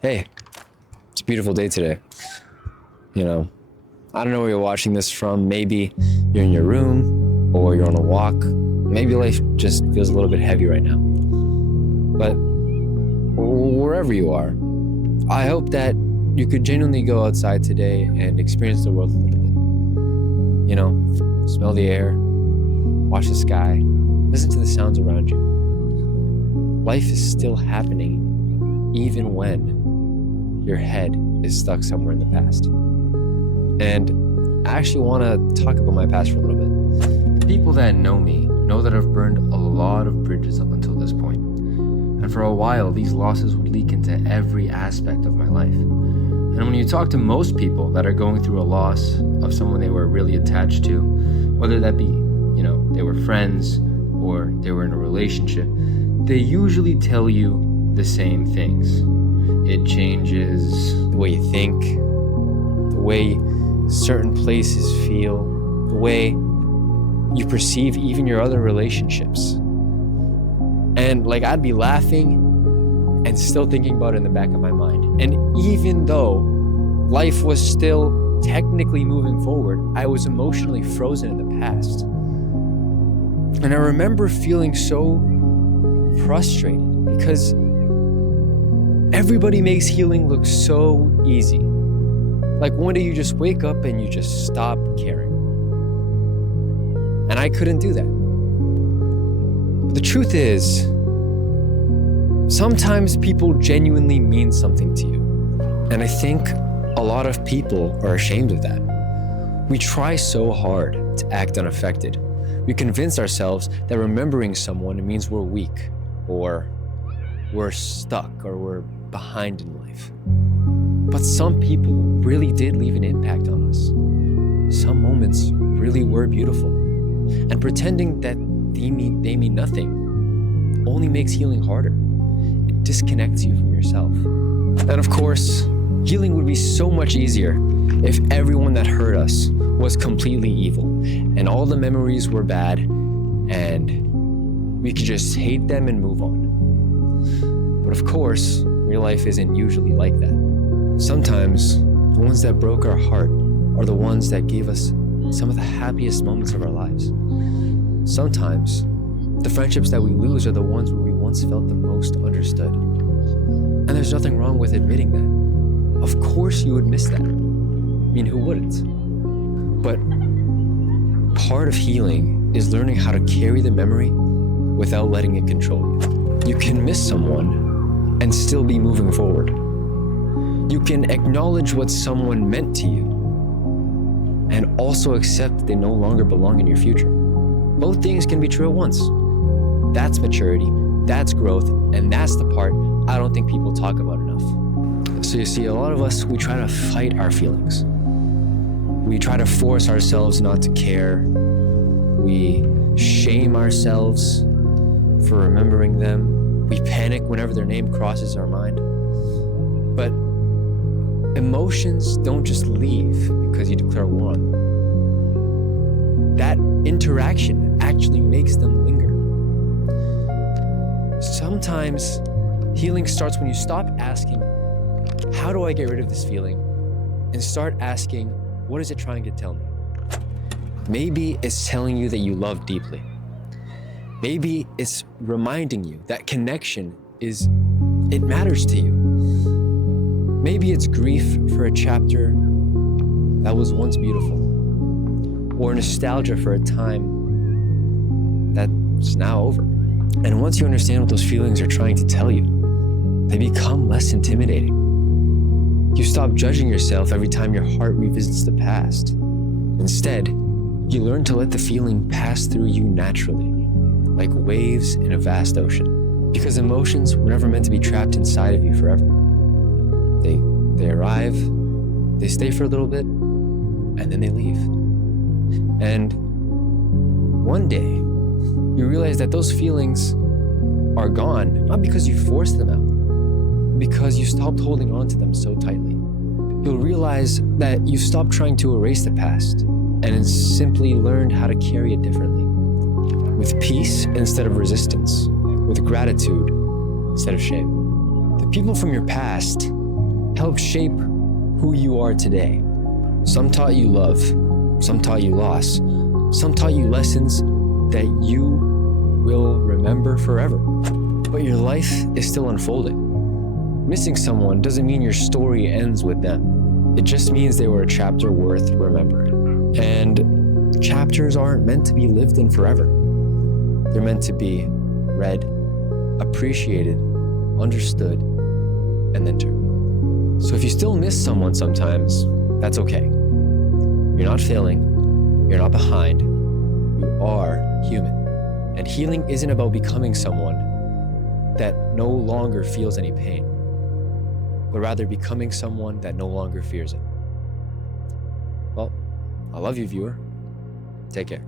Hey, it's a beautiful day today. You know, I don't know where you're watching this from. Maybe you're in your room or you're on a walk. Maybe life just feels a little bit heavy right now. But wherever you are, I hope that you could genuinely go outside today and experience the world a little bit. You know, smell the air, watch the sky, listen to the sounds around you. Life is still happening even when your head is stuck somewhere in the past. And I actually want to talk about my past for a little bit. The people that know me know that I've burned a lot of bridges up until this point. And for a while, these losses would leak into every aspect of my life. And when you talk to most people that are going through a loss of someone they were really attached to, whether that be, they were friends or they were in a relationship, they usually tell you the same things. It changes the way you think, the way certain places feel, the way you perceive even your other relationships. And I'd be laughing and still thinking about it in the back of my mind. And even though life was still technically moving forward, I was emotionally frozen in the past. And I remember feeling so frustrated because everybody makes healing look so easy. Like one day you just wake up and you just stop caring. And I couldn't do that. But the truth is, sometimes people genuinely mean something to you. And I think a lot of people are ashamed of that. We try so hard to act unaffected. We convince ourselves that remembering someone means we're weak, or we're stuck, or we're behind in life. But some people really did leave an impact on us. Some moments really were beautiful. And pretending that they mean nothing only makes healing harder. It disconnects you from yourself. And of course, healing would be so much easier if everyone that hurt us was completely evil and all the memories were bad and we could just hate them and move on. But of course, real life isn't usually like that. Sometimes the ones that broke our heart are the ones that gave us some of the happiest moments of our lives. Sometimes the friendships that we lose are the ones where we once felt the most understood. And there's nothing wrong with admitting that. Of course you would miss that. I mean, who wouldn't? But part of healing is learning how to carry the memory without letting it control you. You can miss someone and still be moving forward. You can acknowledge what someone meant to you and also accept that they no longer belong in your future. Both things can be true at once. That's maturity, that's growth, and that's the part I don't think people talk about enough. So you see, a lot of us, we try to fight our feelings. We try to force ourselves not to care. We shame ourselves for remembering them. We panic whenever their name crosses our mind. But emotions don't just leave because you declare war on them. That interaction actually makes them linger. Sometimes healing starts when you stop asking, how do I get rid of this feeling? And start asking, what is it trying to tell me? Maybe it's telling you that you love deeply. Maybe it's reminding you that connection it matters to you. Maybe it's grief for a chapter that was once beautiful, or nostalgia for a time that's now over. And once you understand what those feelings are trying to tell you, they become less intimidating. You stop judging yourself every time your heart revisits the past. Instead, you learn to let the feeling pass through you naturally, like waves in a vast ocean. Because emotions were never meant to be trapped inside of you forever. They arrive, they stay for a little bit, and then they leave. And one day, you realize that those feelings are gone, not because you forced them out, because you stopped holding on to them so tightly. You'll realize that you stopped trying to erase the past and simply learned how to carry it differently. With peace instead of resistance, with gratitude instead of shame. The people from your past, helped shape who you are today. Some taught you love, some taught you loss, some taught you lessons that you will remember forever. But your life is still unfolding. Missing someone doesn't mean your story ends with them. It just means they were a chapter worth remembering. And chapters aren't meant to be lived in forever. They're meant to be read, appreciated, understood, and then turned. So if you still miss someone sometimes, that's okay. You're not failing, you're not behind, you are human. And healing isn't about becoming someone that no longer feels any pain, but rather becoming someone that no longer fears it. Well, I love you, viewer. Take care.